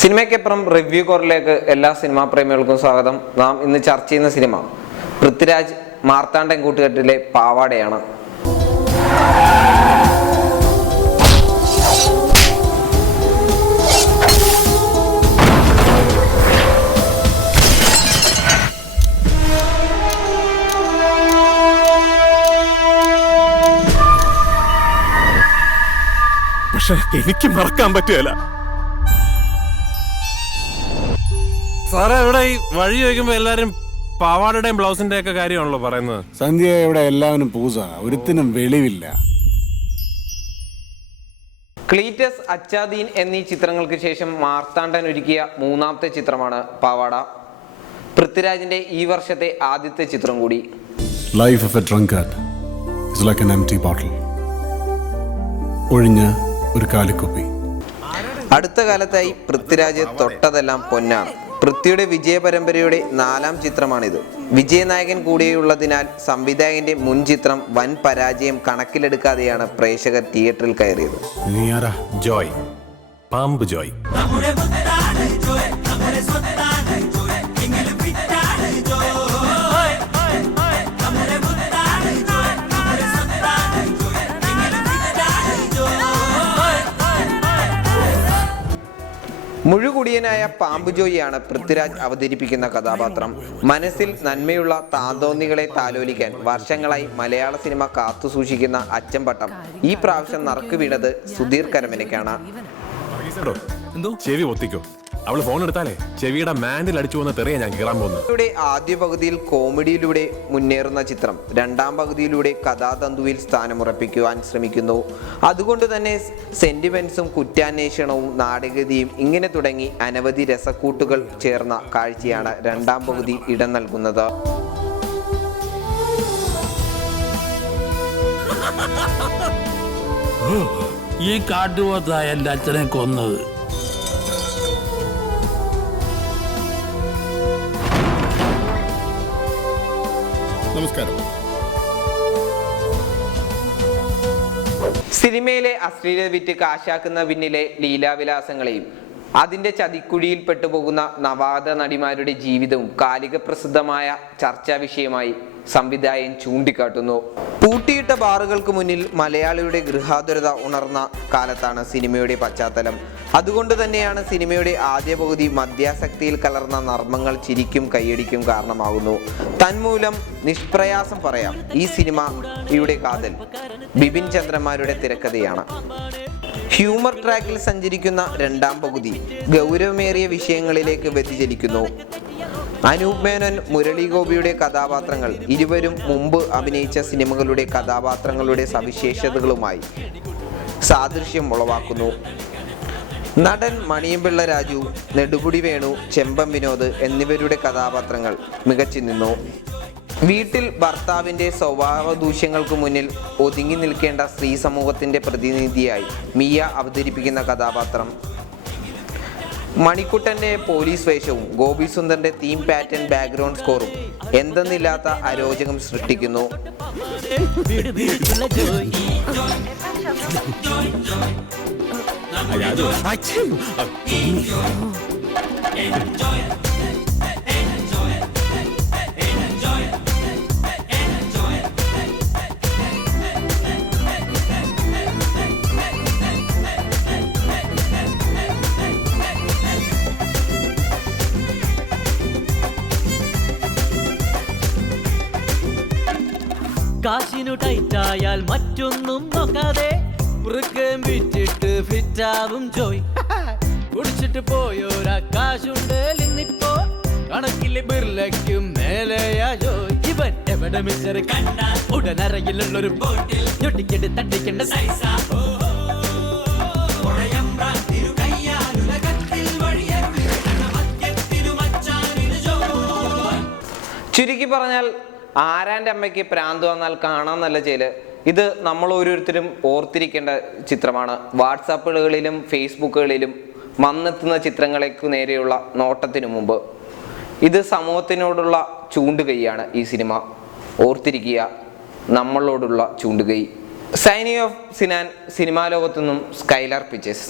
സിനിമയ്ക്കപ്പുറം review കോറിലേക്ക് എല്ലാ cinema പ്രേമികൾക്കും സ്വാഗതം. നാം ഇന്ന് ചർച്ച ചെയ്യുന്ന സിനിമ പൃഥ്വിരാജ് മാർത്താണ്ഡൻ കൂട്ടുകെട്ടിലെ പാവാടയാണ്. പക്ഷെ എനിക്ക് മറക്കാൻ പറ്റുകയില്ല. സാറേ, ഇവിടെ ഈ വഴി ചോദിക്കുമ്പോ എല്ലാരും പാവാടയുടെയും ബ്ലൗസിന്റെ ഒക്കെ കാര്യമാണല്ലോ പറയുന്നത്. സന്ധ്യ ഇവിടെ എല്ലാവരും പൂസ, ഒരുത്തിനും വെളിവില്ല. ക്ലീറ്റസ്, അച്ചാദീൻ എന്നീ ചിത്രങ്ങൾക്ക് ശേഷം മാർത്താണ്ഡൻ ഒരുക്കിയ മൂന്നാമത്തെ ചിത്രമാണ് പാവാട. പൃഥ്വിരാജിന്റെ ഈ വർഷത്തെ ആദ്യത്തെ ചിത്രം കൂടി. Life of a drunkard is like an empty bottle. ഒഴിഞ്ഞ ഒരു കാലിക്കുപ്പി. അടുത്ത കാലത്തായി പൃഥ്വിരാജ് തൊട്ടതെല്ലാം പൊന്നാണ്. പൃഥ്വിയുടെ വിജയ പരമ്പരയുടെ 4ാം ചിത്രമാണിത്. വിജയനായകൻ കൂടിയുള്ളതിനാൽ സംവിധായകന്റെ മുൻ ചിത്രം വൻ പരാജയം കണക്കിലെടുക്കാതെയാണ് പ്രേക്ഷകർ തിയേറ്ററിൽ കയറിയത്. ജോയ്, പാമ്പ് ജോയ്. മുഴുകുടിയനായ പാമ്പ് ജോയിയാണ് പൃഥ്വിരാജ് അവതരിപ്പിക്കുന്ന കഥാപാത്രം. മനസ്സിൽ നന്മയുള്ള താന്തോന്നികളെ താലോലിക്കാൻ വർഷങ്ങളായി മലയാള സിനിമ കാത്തുസൂക്ഷിക്കുന്ന അച്ചംപട്ടം ഈ പ്രാവശ്യം നറുക്ക് വീണത് സുധീർ കരമനയ്ക്കാണ്. ചെവി ഒത്തിക്കോ, അവള് ഫോൺ എടുത്താലേ ചെവിയുടെ മാൻഡിൽ അടിച്ചു പോകുന്ന തെറിയ ഞാൻ കീറാൻ പോകുന്നത്. ആദ്യ പകുതിയിൽ കോമഡിയിലൂടെ മുന്നേറുന്ന ചിത്രം 2ാം പകുതിയിലൂടെ കഥാതന്തുവിൽ സ്ഥാനമുറപ്പിക്കുവാൻ ശ്രമിക്കുന്നു. അതുകൊണ്ട് തന്നെ സെന്റിമെന്റ്സും കുറ്റാന്വേഷണവും നാടകീയതയും ഇങ്ങനെ തുടങ്ങി അനവധി രസക്കൂട്ടുകൾ ചേർന്ന കാഴ്ചയാണ് 2ാം പകുതി ഇടം നൽകുന്നത്. ഈ കാട്ടുപോത്തായ എൻ്റെ അച്ഛനെ കൊന്നത്. നമസ്കാരം. സിനിമയിലെ അശ്ലീലത വിറ്റ് കാശാക്കുന്ന പിന്നിലെ ലീലാവിലാസങ്ങളെയും അതിന്റെ ചതിക്കുഴിയിൽ പെട്ടുപോകുന്ന നവാഗത നടിമാരുടെ ജീവിതവും കാലിക പ്രസിദ്ധമായ ചർച്ചാ വിഷയമായി സംവിധായകൻ ചൂണ്ടിക്കാട്ടുന്നു. പൂട്ടിയിട്ട ബാറുകൾക്ക് മുന്നിൽ മലയാളിയുടെ ഗൃഹാതുരത ഉണർന്ന കാലത്താണ് സിനിമയുടെ പശ്ചാത്തലം. അതുകൊണ്ട് തന്നെയാണ് സിനിമയുടെ ആദ്യ പകുതി മദ്യാസക്തിയിൽ കലർന്ന നർമ്മങ്ങൾ ചിരിക്കും കയ്യടിക്കും കാരണമാകുന്നു. തന്മൂലം നിഷ്പ്രയാസം പറയാം, ഈ സിനിമയുടെ കാതൽ ബിപിൻ ചന്ദ്രന്മാരുടെ തിരക്കഥയാണ്. ഹ്യൂമർ ട്രാക്കിൽ സഞ്ചരിക്കുന്ന 2ാം പകുതി ഗൗരവമേറിയ വിഷയങ്ങളിലേക്ക് വ്യതിചലിക്കുന്നു. അനൂപ് മേനോൻ, മുരളി ഗോപിയുടെ കഥാപാത്രങ്ങൾ ഇരുവരും മുമ്പ് അഭിനയിച്ച സിനിമകളുടെ കഥാപാത്രങ്ങളുടെ സവിശേഷതകളുമായി സാദൃശ്യം ഉളവാക്കുന്നു. നടൻ മണിയമ്പിള്ള രാജു, നെടുമുടി വേണു, ചെമ്പം വിനോദ് എന്നിവരുടെ കഥാപാത്രങ്ങൾ മികച്ചു നിന്നു. വീട്ടിൽ ഭർത്താവിൻ്റെ സ്വഭാവ ദൂഷ്യങ്ങൾക്ക് മുന്നിൽ ഒതുങ്ങി നിൽക്കേണ്ട സ്ത്രീ സമൂഹത്തിൻ്റെ പ്രതിനിധിയായി മിയ അവതരിപ്പിക്കുന്ന കഥാപാത്രം, മണിക്കുട്ടൻ്റെ പോലീസ് വേഷവും ഗോപി സുന്ദറിൻ്റെ തീം പാറ്റേൺ ബാക്ക്ഗ്രൗണ്ട് സ്കോറും എന്തെന്നില്ലാത്ത അരോചകം സൃഷ്ടിക്കുന്നു. കാശിനു ടൈറ്റായാൽ മറ്റൊന്നും നോക്കാതെ വിറ്റിട്ട് ഫിറ്റാവും ജോയ്. കുടിച്ചിട്ട് പോയോരാ കാശുണ്ട് ഇന്നിപ്പോ കണക്കിലെ ബിർലയ്ക്കും മേലെയാ ജോയ്. ഇവൻ എവിടെ മിസ്റ്റർ കണ്ടാൽ ഉടനറയിലുള്ളൊരു ബോട്ടിൽ ഞൊട്ടിക്കെട്ട് തട്ടിക്കേണ്ട സൈസാ. ചുരുക്കി പറഞ്ഞാൽ ആരാൻ്റെ അമ്മയ്ക്ക് പ്രാന്ത് വന്നാൽ കാണാൻ നല്ല ചേല്. ഇത് നമ്മൾ ഓരോരുത്തരും ഓർത്തിരിക്കേണ്ട ചിത്രമാണ്. വാട്സാപ്പുകളിലും ഫേസ്ബുക്കുകളിലും വന്നെത്തുന്ന ചിത്രങ്ങളേക്കു നേരെയുള്ള നോട്ടത്തിനു മുമ്പ് ഇത് സമൂഹത്തിനോടുള്ള ചൂണ്ടുകൈയാണ് ഈ സിനിമ. ഓർത്തിരിക്കുക, നമ്മളോടുള്ള ചൂണ്ടുകൈ. Signing off Sinan. സിനിമാ ലോകത്തുനിന്നും സ്കൈലാർ പിക്ചേഴ്സ്.